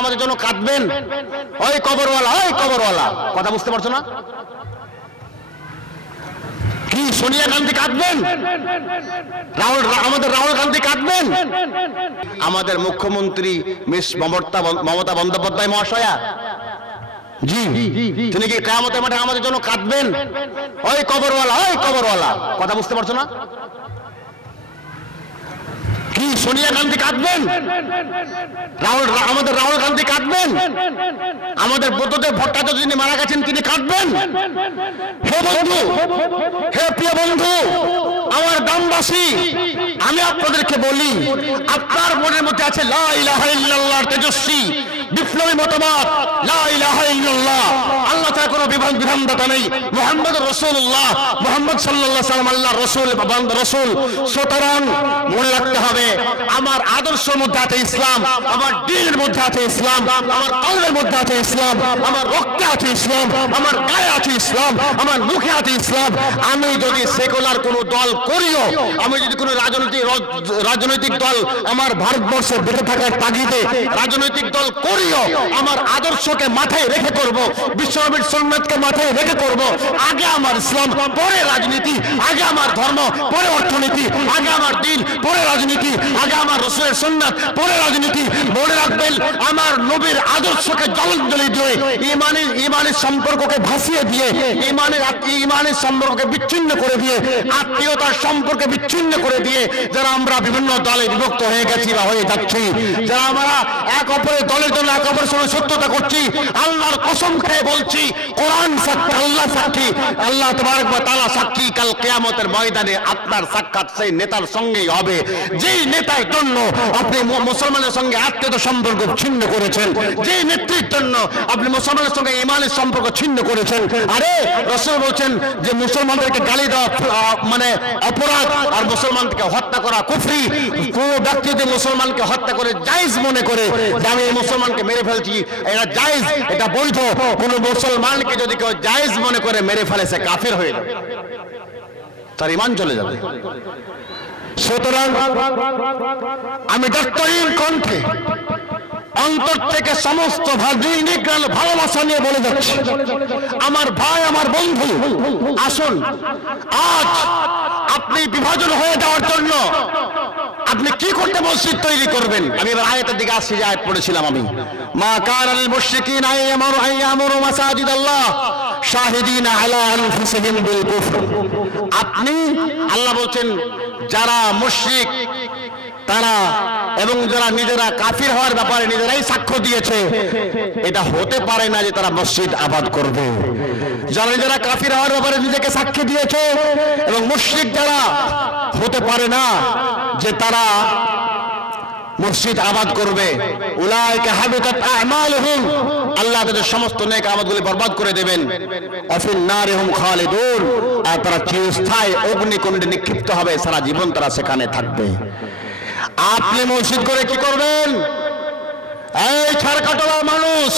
আমাদের জন্য কাঁদবেন? ওই কবরওয়ালা ওই কবরওয়ালা। কথা বুঝতে পারছ না? কি, সোনিয়া গান্ধী কাঁদবেন? রাহুল, আমাদের রাহুল গান্ধী কাঁদবেন? আমাদের মুখ্যমন্ত্রী মিস মমতা মমতা বন্দ্যোপাধ্যায় মহাশয়া। জি, তিনি কি কেয়ামতের মাঠে আমাদের জন্য কাঁদবেন? ওই কবরওয়ালা ওই কবরওয়ালা। কথা বুঝতে পারছ না? কি সোনিয়া গান্ধী কাঁদবেন? রাহুল, আমাদের রাহুল গান্ধী কাঁদবেন? আমাদের বুদ্ধদেব ভট্টাচার্য যিনি মারা গেছেন, তিনি কাঁদবেন? হে বন্ধু, হে প্রিয় বন্ধু, আমার গ্রামবাসী, আমি আপনাদেরকে বলি, আপনার মনের মধ্যে আছে লাহ তেজস্বী বিপ্লবী ইল্লাল্লাহ। আল্লাহ তাআলা কোনো বিধান বিধানদাতা নেই। মুহাম্মদ রাসূলুল্লাহ। মুহাম্মদ আলাইহি সাল্লাম আল্লাহর রাসূল রাসূল। সুতরাং মনে রাখতে হবে, আমার আদর্শের মধ্যে আছে ইসলাম, আমার দিনের মধ্যে আছে ইসলাম, আমার কলমের মধ্যে আছে ইসলাম, আমার রক্তে আছে ইসলাম, আমার গায়ে আছে ইসলাম, আমার মুখে আছে ইসলাম। আমি যদি সেকুলার কোনো দল করিও, আমি যদি কোনো রাজনৈতিক রাজনৈতিক দল আমার ভারতবর্ষে বেঁচে থাকার তাগিদে রাজনৈতিক দল করিও আমার আদর্শকে মাথায় রেখে করব, বিশ্বনবীর সুন্নাতকে মাথায় রেখে করব। আগে আমার ইসলাম, পরে রাজনীতি, আগে আমার ধর্ম, পরে অর্থনীতি, আগে আমার দিন, পরে রাজনীতি, আগে আমার রসুলের সুন্নাত, পরে রাজনীতি। মনে রাখবেন, আমার নবীর আদর্শকে জলঞ্জলি দিয়ে ইমানের ইমানের সম্পর্ককে ভাসিয়ে দিয়ে, ইমানের ইমানের সম্পর্ককে বিচ্ছিন্ন করে দিয়ে, আত্মীয়তার সম্পর্কে বিচ্ছিন্ন করে দিয়ে, যারা আমরা বিভিন্ন দলে বিভক্ত হয়ে গেছি বা হয়ে যাচ্ছি, যারা আমরা এক অপরের দলের জন্য এক অপরের সঙ্গে সত্যতা করছি, আল্লাহর কসম খেয়ে বলছি, কোরআন সাক্ষী, আল্লাহ সাক্ষী, আল্লাহ ওয়া তাআলা সাক্ষী কাল কিয়ামতের ময়দানে আপনার সাক্ষাৎ সেই নেতার সঙ্গেই হবে। যেই নেতার জন্য আপনি মুসলমানের সঙ্গে আত্মীয়তা সম্পর্ক ছিন্ন করেছেন যে নেত্রীর জন্য আপনি মুসলমানের সঙ্গে ইমানের সম্পর্ক ছিন্ন করেছেন, আরে রসুল বলছেন যে মুসলমানদেরকে গালি দেওয়া মানে অপরাধ, আর মুসলমানকে হত্যা করা কুফরি। কোন ব্যক্তি যদি মুসলমানকে হত্যা করে জায়েজ মনে করে, যে আমি এই মুসলমানকে মেরে ফেলছি এটা জায়েজ, এটা বৈধ। কোন মুসলমানকে যদি কেউ জায়েজ মনে করে মেরে ফেলে, সে কাফের হয়ে যাবে। তার ইমান চলে যাবে। সুতরাং আমি ডাক্তারির কণ্ঠে অন্তর থেকে সমস্ত ভালোবাসা নিয়ে বলে যাচ্ছি। আমার ভাই, আমার বন্ধু, আসুন, আজ আপনি বিভাজন হয়ে যাওয়ার জন্য আপনি কি করতে মসজিদ তৈরি করবেন? আমি এবার আয়াতের দিকে আসছি আয়াত পড়েছিলাম আমি। মা কান আল মুশরিকিন আইয়ামুরু আইয়ামুরু মাসাজিদ আল্লাহ শাহিদিন আলা আনফুসিহিম বিল কুফর। আপনি, আল্লাহ বলছেন, যারা মুশরিক, তারা এবং যারা নিজেরা কাফির হওয়ার ব্যাপারে নিজেরাই সাক্ষ্য দিয়েছে, এটা হতে পারে না যে তারা মসজিদ আবাদ করবে। যারা নিজেরা কাফির হওয়ার ব্যাপারে নিজেকে সাক্ষী দিয়েছে, এবং মুশরিক যারা, হতে পারে না। যে তারা মসজিদ আবাদ করবে। আল্লাহ তাদের সমস্ত নেক আমলগুলি বরবাদ করে দেবেন। অফিন নারিহুম খালিদুন। আর তারা চিরস্থায়ী অগ্নিকুণ্ডে নিক্ষিপ্ত হবে, সারা জীবন তারা সেখানে থাকবে। আপনি মসজিদ করে কি করবেন? এই ছাড়কাটোলা মানুষ,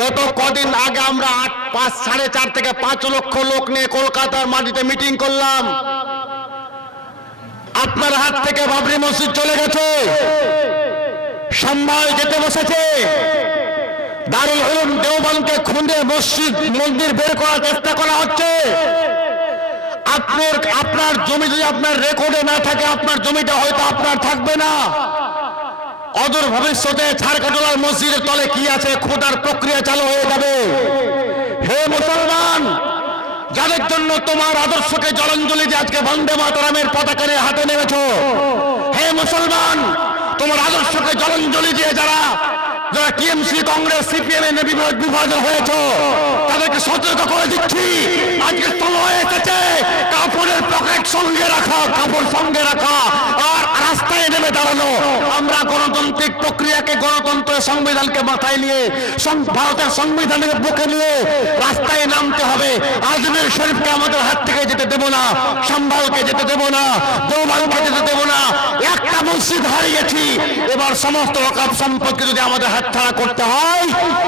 গত কদিন আগে আমরা আট, পাঁচ, সাড়ে চার থেকে পাঁচ লক্ষ লোক নিয়ে কলকাতার মাটিতে মিটিং করলাম। আপনার হাত থেকে বাবরি মসজিদ চলে গেছে। সম্ভাল যেতে বসেছে। দারুল উলুম দেওবন্দকে খুঁজে মসজিদ মন্দির বের করার চেষ্টা করা হচ্ছে। আপনার আপনার জমি যদি আপনার রেকর্ডে না থাকে, আপনার জমিটা হয়তো আপনার থাকবে না। অদূর ভবিষ্যতে ছাড়কাটোলার মসজিদের তলে কি আছে, খোদার প্রক্রিয়া চালু হয়ে যাবে। হে মুসলমান যাদের জন্য তোমার আদর্শকে জলাঞ্জলি দিয়ে আজকে বন্দে মাতরামের পতাকা নিয়ে হাতে নেমেছ। হে মুসলমান, তোমার আদর্শকে জলাঞ্জলি দিয়ে যারা যারা টিএমসি, কংগ্রেস, সিপিএম এ বিভাগ বিভাজন হয়েছে, তাদেরকে সতর্ক করে দিচ্ছি। আজকে সময় এসেছে, কাপড়ের পকেট সঙ্গে রাখা, কাপড় সঙ্গে রাখা, আর রাস্তায় নেমে দাঁড়ানো। আমরা গণতান্ত্রিক প্রক্রিয়াকে গণতন্ত্রের সংবিধানকে মাথায় নিয়ে ভারতের সংবিধানের বুকে নিয়ে রাস্তায় নামতে হবে। আজমের শরীফকে আমাদের হাত থেকে যেতে দেব না, সম্ভালকে যেতে দেব না দেওবানকে যেতে দেব না। একটা মসজিদ হারিয়েছি, এবার সমস্ত ওকাব সম্পদকে যদি আমাদের হাতে হাতছাড়া করতে হয়,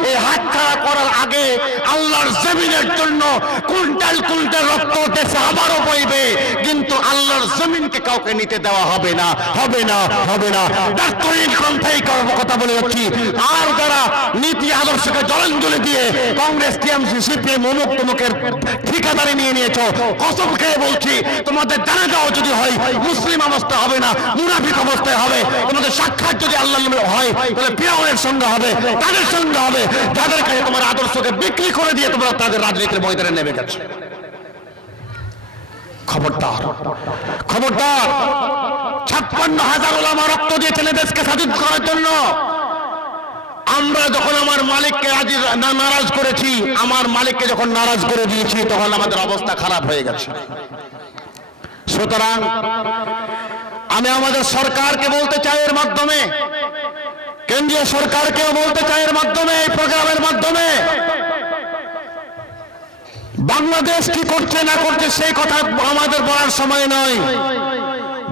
এই হাতছাড়া করার আগে আল্লাহর জমিনের জন্য কুইন্টাল কুইন্টাল রক্ত দেশে আবারও বইবে। কিন্তু আল্লাহর জমিনকে কাউকে নিতে দেওয়া হবে না হবে না হবে না। ডাক্তারিন কণ্ঠাই যদি হয় হবে না হবে। তোমাদের সাক্ষাৎ যদি আল্লাহ হয়, তাহলে সঙ্গে হবে, তাদের সঙ্গে হবে। যাদের তোমার আদর্শকে বিক্রি করে দিয়ে তোমরা তাদের রাজনীতির ময়দানে নেমে গেছে। খবরদার। খবরদার। ছাপ্পান্ন হাজার ওলামা রক্ত দিয়েছেন দেশকে স্বাধীন করার জন্য। আমরা যখন আমার মালিককে নারাজ করেছি, আমার মালিককে যখন নারাজ করে দিয়েছি, তখন আমাদের অবস্থা খারাপ হয়ে গেছে। সুতরাং, আমি আমাদের সরকারকে বলতে চাই এর মাধ্যমে। কেন্দ্রীয় সরকারকেও বলতে চাই এর মাধ্যমে, এই প্রোগ্রামের মাধ্যমে। বাংলাদেশ কি করছে না করছে সেই কথা আমাদের বলার সময় নয়।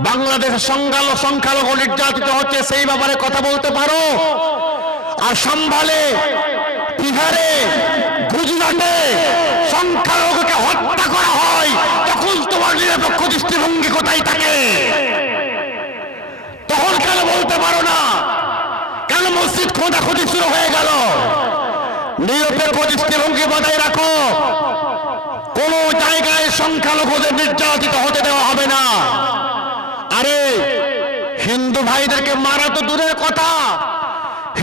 বাংলাদেশ সংখ্যালঘু সংখ্যালঘু নির্যাতিত হচ্ছে সেই ব্যাপারে কথা বলতে পারো। আর সম্ভালে বিহারে গুজরাটে সংখ্যালঘুকে হত্যা করা হয়, তখন তোমার নিরপেক্ষ দৃষ্টিভঙ্গি কোথায় থাকে? তখন কেন বলতে পারো না? কেন মসজিদ খোঁজাখুঁজি শুরু হয়ে গেল? নিরপেক্ষ দৃষ্টিভঙ্গি বজায় রাখো। কোন জায়গায় সংখ্যালঘুদের নির্যাতিত হতে দেওয়া হবে না। আরে, হিন্দু ভাইদেরকে মারা তো দূরের কথা।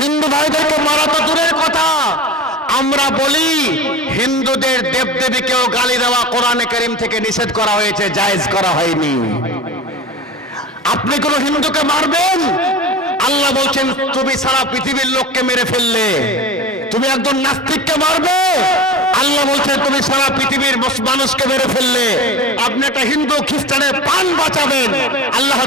হিন্দু ভাইদেরকে মারা তো দূরের কথা। আমরা বলি, হিন্দুদের দেবদেবীকেও গালি দেওয়া কোরআনে করিম থেকে নিষেধ করা হয়েছে, জায়েজ করা হয়নি। আপনি কোন হিন্দুকে মারবেন? আল্লাহ বলছেন, তুমি সারা পৃথিবীর লোককে মেরে ফেললে। তুমি একজন নাস্তিককে মারবে। আল্লাহ বলছেন তুমি সারা পৃথিবীর মানুষকে মেরে ফেললে। আপনি একটা হিন্দু খ্রিস্টানের প্রাণ বাঁচাবেন। আল্লাহ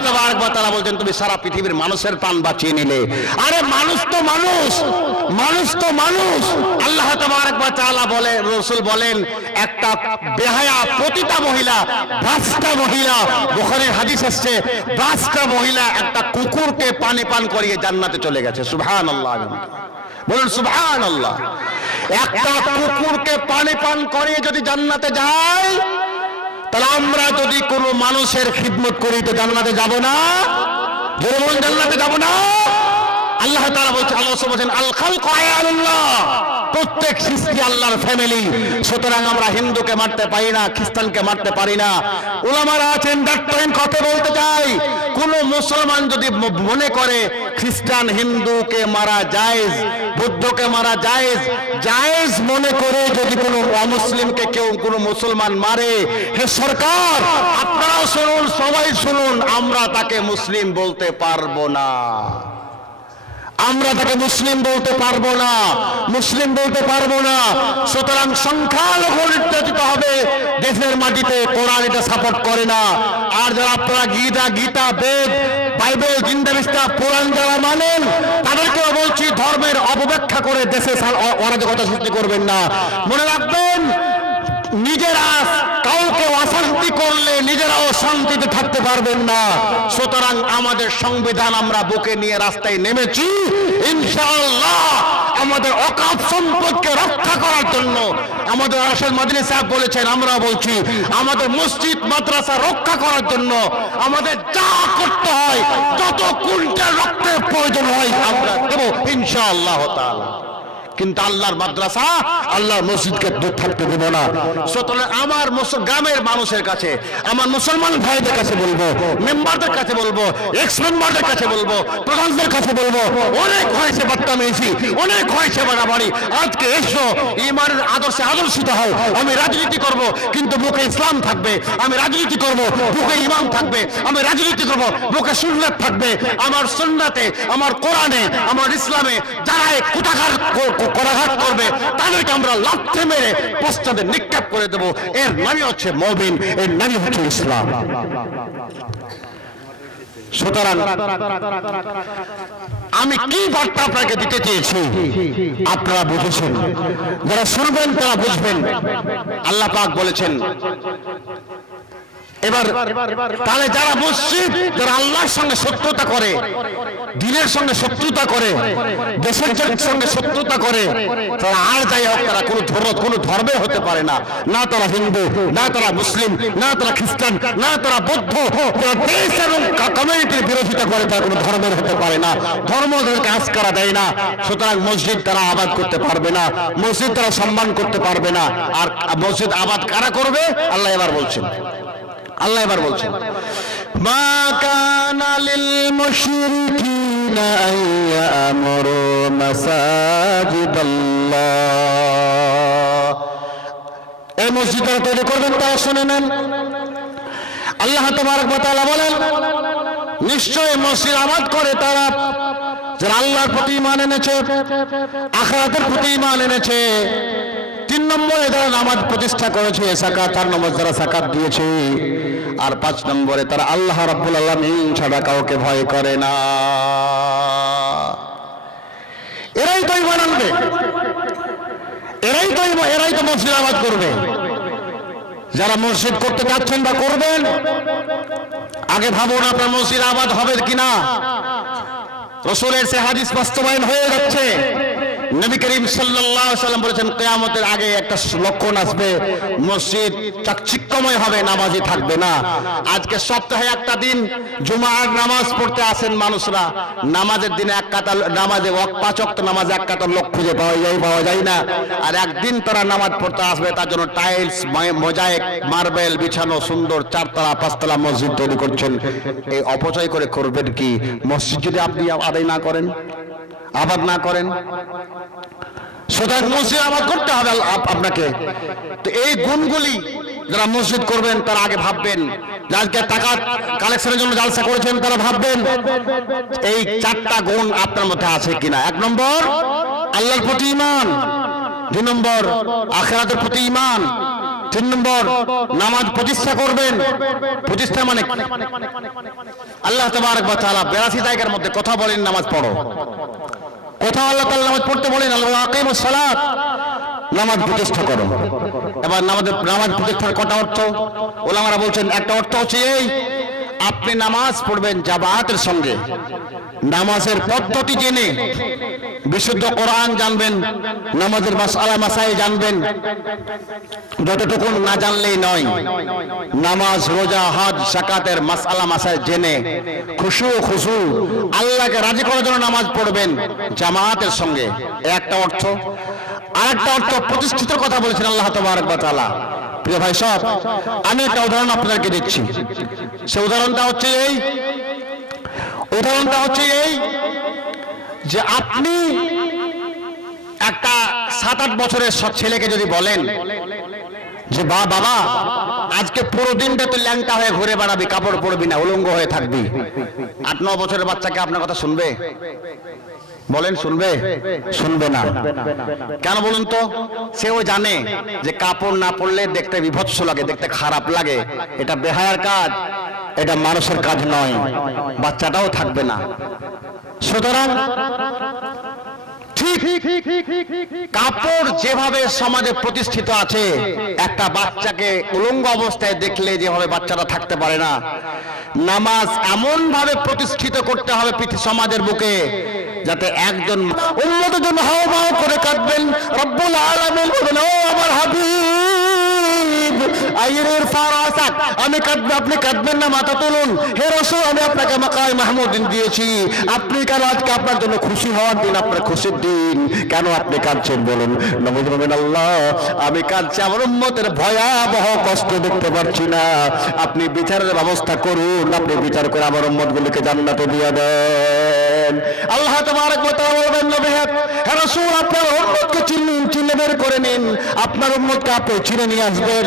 তারা বলছেন, তুমি সারা পৃথিবীর মানুষের প্রাণ বাঁচিয়ে নিলে। আরে মানুষ তো মানুষ মানুষ তো মানুষ। আল্লাহ তাআলা বলে রসুল বলেন, একটা বেহায়া প্রতিটা মহিলা, পাঁচটা মহিলা, বুখারীর হাদিস আসছে, পাঁচটা মহিলা একটা কুকুরকে পানি পান করিয়ে জান্নাতে চলে গেছে। সুবহানাল্লাহ। বলুন সুবহান আল্লাহ একটা কুকুরকে পানি পান করে যদি জান্নাতে যায় তাহলে আমরা যদি কোনো মানুষের খিদমত করি তো জান্নাতে যাব না? বলুন জান্নাতে যাব না? আল্লাহ তাআলা বলছে, আল্লাহ বলছেন আল খালকু আয়ানুল্লাহ প্রত্যেক সৃষ্টি আল্লাহর ফ্যামিলি সুতরাং আমরা হিন্দুকে মারতে পারি না, খ্রিস্টানকে মারতে পারি না। ওলামারা আছেন ডাক্তারিন কথা বলতে চাই। কোন মুসলমান যদি মনে করে খ্রিস্টান হিন্দুকে মারা জায়েজ, বুদ্ধকে মারা জায়েজ জায়েজ মনে করে যদি কোনো অমুসলিমকে কেউ কোনো মুসলমান মারে, হে সরকার, আপনারাও শুনুন, সবাই শুনুন, আমরা তাকে মুসলিম বলতে পারব না। আমরা তাকে মুসলিম বলতে পারব না। মুসলিম বলতে পারব না। সুতরাং সংখ্যালঘু নির্যাতিত হবে। দেশের মাটিতে কোরআন এটা সাপোর্ট করে না। আর যারা আপনারা গীতা গীতা, বেদ, বাইবেল জিন্দাবিস্তা পুরাণ যারা মানেন, তাদেরকেও বলছি ধর্মের অপব্যাখ্যা করে দেশে অরাজকতা সৃষ্টি করবেন না। মনে রাখবেন, নিজেরা কাউকে অশান্তি করলে শান্তিতে থাকতে পারবেন না। সুতরাং আমাদের সংবিধান আমরা বুকে নিয়ে রাস্তায় নেমেছি। ইনশাআল্লাহ আমাদের অকাপ সম্পদকে রক্ষা করার জন্য আমাদের রাশেদ মাদিনী সাহেব বলেছেন, আমরা বলছি, আমাদের মসজিদ, মাদ্রাসা রক্ষা করার জন্য আমাদের যা করতে হয়, যত কুইন্টাল রক্তের প্রয়োজন হয়, আমরা দেবো ইনশাআল্লাহ তাআলা। কিন্তু আল্লাহর মাদ্রাসা, আল্লাহর মসজিদকে দূর থাকতে দেব না। সুতরাং আমার গ্রামের মানুষের কাছে, আমার মুসলমান ভাইদের কাছে বলব, মেম্বারদের কাছে বলব এক্স মেম্বারদের কাছে বলব, প্রধানদের কাছে বলব, অনেক হয়েছে বাত্তামেছি অনেক হয়েছে বাড়াবাড়ি। আজকে এসো, ইমানের আদর্শে আদর্শিত হও। আমি রাজনীতি করব, কিন্তু বুকে ইসলাম থাকবে। আমি রাজনীতি করব, বুকে ইমাম থাকবে। আমি রাজনীতি করব, বুকে সুন্নাত থাকবে। আমার সুন্নাতে, আমার কোরআনে, আমার ইসলামে যারা এই কুটাঘাত ক- ক- করাঘাত করবে, তাদেরকে আমরা লাথে মেরে পশ্চাতে নিক্ষেপ করে দেব। এর নামই হচ্ছে মবিন এর নামই হচ্ছে ইসলাম। সুতরাং আমি কি বার্তা আপনাকে দিতে চেয়েছি, আপনারা বুঝেছেন। যারা শুনবেন, তারা বুঝবেন। আল্লাহ পাক বলেছেন এবার তাহলে যারা মসজিদ যারা আল্লাহর সঙ্গে শত্রুতা করে দিনের সঙ্গে শত্রুতা করে দেশের সঙ্গে শত্রুতা করে তারা আর যাই হোক তারা কোনো ধর্ম কোনো ধর্মে হতে পারে না। না তারা হিন্দু না তারা মুসলিম না তারা খ্রিস্টান না তারা বৌদ্ধ তারা দেশ এবং কমিউনিটির বিরোধিতা করে তারা কোনো ধর্মের হতে পারে না। ধর্ম তাদেরকে আজকারা দেয় না। সুতরাং মসজিদ তারা আবাদ করতে পারবে না। মসজিদ তারা সম্মান করতে পারবে না। আর মসজিদ আবাদ কারা করবে? আল্লাহ এবার বলছেন। আল্লাহ এবার বলছেন মা কানা লিল মুশরিকিনা আন ইয়ামুরু মাসাজিদাল্লাহ। এই মসজিদ তারা তৈরি করবেন তা শুনে নেন। আল্লাহ তাবারক তাআলা বলেন নিশ্চয় মসজিদ আবাদ করে তারা যারা আল্লাহর প্রতি ইমান এনেছে, আখরাতের প্রতি ইমান এনেছে তিন নম্বরে যারা নামাজ প্রতিষ্ঠা করেছে, সাকাত, চার নম্বর যারা সাকাত দিয়েছে, আর পাঁচ নম্বরে তারা আল্লাহ রাব্বুল আলামিন ছাড়া কাউকে ভয় করে না। এরাই তো ইমান আনবে। এরাই তো এরাই তো মসজিদ আবাদ করবে যারা মসজিদ করতে চাচ্ছেন বা করবেন, আগে ভাবুন আপনার মসজিদ আবাদ হবে কিনা। রসুলের সে হাদিস বাস্তবায়ন হয়ে যাচ্ছে। নবী করিম সাল্লাম বলেছেন, কিয়ামতের আগে একটা লক্ষণ আসবে, মসজিদ চাকচিক্যময় হবে নামাজি থাকবে না। আজকে সপ্তাহে একটা দিন, জুমার নামাজ পড়তে আসেন মানুষরা, নামাজের দিনে এক কাতার নামাজে ওয়াক্ত নামাজে এক কাতার লোক খুঁজে পাওয়া যায় পাওয়া যায় না। আর একদিন তারা নামাজ পড়তে আসবে, তার জন্য টাইলস মোজাইক, মার্বেল বিছানো, সুন্দর চারতলা, পাঁচতলা মসজিদ তৈরি করছেন। এই অপচয় করে করবেন কি? মসজিদ যদি আপনি আদায় না করেন আবাদ না করেন। সুতরাং মসজিদ আবাদ করতে হবে আপনাকে। তো এই গুণগুলি যারা মসজিদ করবেন, তারা আগে ভাববেন আজকে টাকা কালেকশনের জন্য জালসা করেছেন, তারা ভাববেন এই চারটা গুণ আপনার মধ্যে আছে কিনা। এক নম্বর, আল্লাহর প্রতি ইমান দুই নম্বর, আখেরাতের প্রতি ইমান তিন নম্বর, নামাজ প্রতিষ্ঠা করবেন। প্রতিষ্ঠা মানে আল্লাহ তাআলা 82 জায়গার মধ্যে কথা বলেন, নামাজ পড়ো। কোথাও আল্লাহ তাল নামাজ পড়তে বলেন, আল্লাহ নামাজ প্রতিষ্ঠা করো। এবার নামাজ নামাজ প্রতিষ্ঠার কটা অর্থ? ওলামারা বলছেন, একটা অর্থ হচ্ছে এই আপনি নামাজ পড়বেন জামাতের সঙ্গে। নামাজের পদ্ধতি জেনে বিশুদ্ধ কোরআন জানবেন, নামাজের মাসালা মাসাই জানবেন। যতটুকু না জানলেই নয়, নামাজ, রোজা, হজ সাকাতের মাসালা মাসায় জেনে খুশু খুশু, আল্লাহকে রাজি করার জন্য নামাজ পড়বেন জামাতের সঙ্গে। একটা অর্থ, আরেকটা অর্থ প্রতিষ্ঠিত কথা বলেছেন আল্লাহ তোমার তাআলা। প্রিয় ভাই সব। আমি একটা উদাহরণ আপনাদেরকে দিচ্ছি। সে উদাহরণটা হচ্ছে এই। উদাহরণটা হচ্ছে এই যে আপনি একটা সাত আট বছরের সব ছেলেকে যদি বলেন যে বা বাবা আজকে পুরো দিনটা তুই ল্যাংটা হয়ে ঘুরে বেড়াবি কাপড় পরবি না উলঙ্গ হয়ে থাকবি। আট ন বছরের বাচ্চাকে আপনার কথা শুনবে? বলেন, শুনবে? শুনবে না। কেন বলুন তো? সেও জানে যে কাপড় না পরলে দেখতে বিভৎস লাগে, দেখতে খারাপ লাগে। এটা বেহায়ার কাজ, এটা মানুষের কাজ নয়। বাচ্চাটাও থাকবে না। সুতরাং কাপড় যেভাবে সমাজে প্রতিষ্ঠিত আছে, একটা বাচ্চাকে উলঙ্গ অবস্থায় দেখলে যেভাবে বাচ্চাটা থাকতে পারে না, নামাজ এমন ভাবে প্রতিষ্ঠিত করতে হবে সমাজের বুকে যাতে একজন উন্নত জন্য হাও মাও করে কাঁদবেন রব্বুল আলামিন বলবেন ও আমার হাবিব আইরের ফারাসাক আমি কাঁদবে আপনি কাঁদবেন না, মাথা তুলুন। হে রসুল, আমি আপনাকে মাকায় মাহমুদিন দিয়েছি। আপনি কেন আজকে আপনার জন্য খুশি হওয়ার দিন আপনার খুশির দিন। কেন আপনি কাঁদছেন বলুন? নবী আল্লাহ, আমি কাঁদছি, আমার উম্মতের ভয়াবহ কষ্ট দেখতে পাচ্ছি না। আপনি বিচারের ব্যবস্থা করুন। আপনি বিচার করে আমার উম্মতগুলিকে জান্নাতে দিয়ে দেন। আল্লাহ তোমার বলবেন, নবী হে রাসূল আপনার উম্মতকে চিনুন, চিনে বের করে নিন। আপনার উম্মতকে আপনি চিনে নিয়ে আসবেন।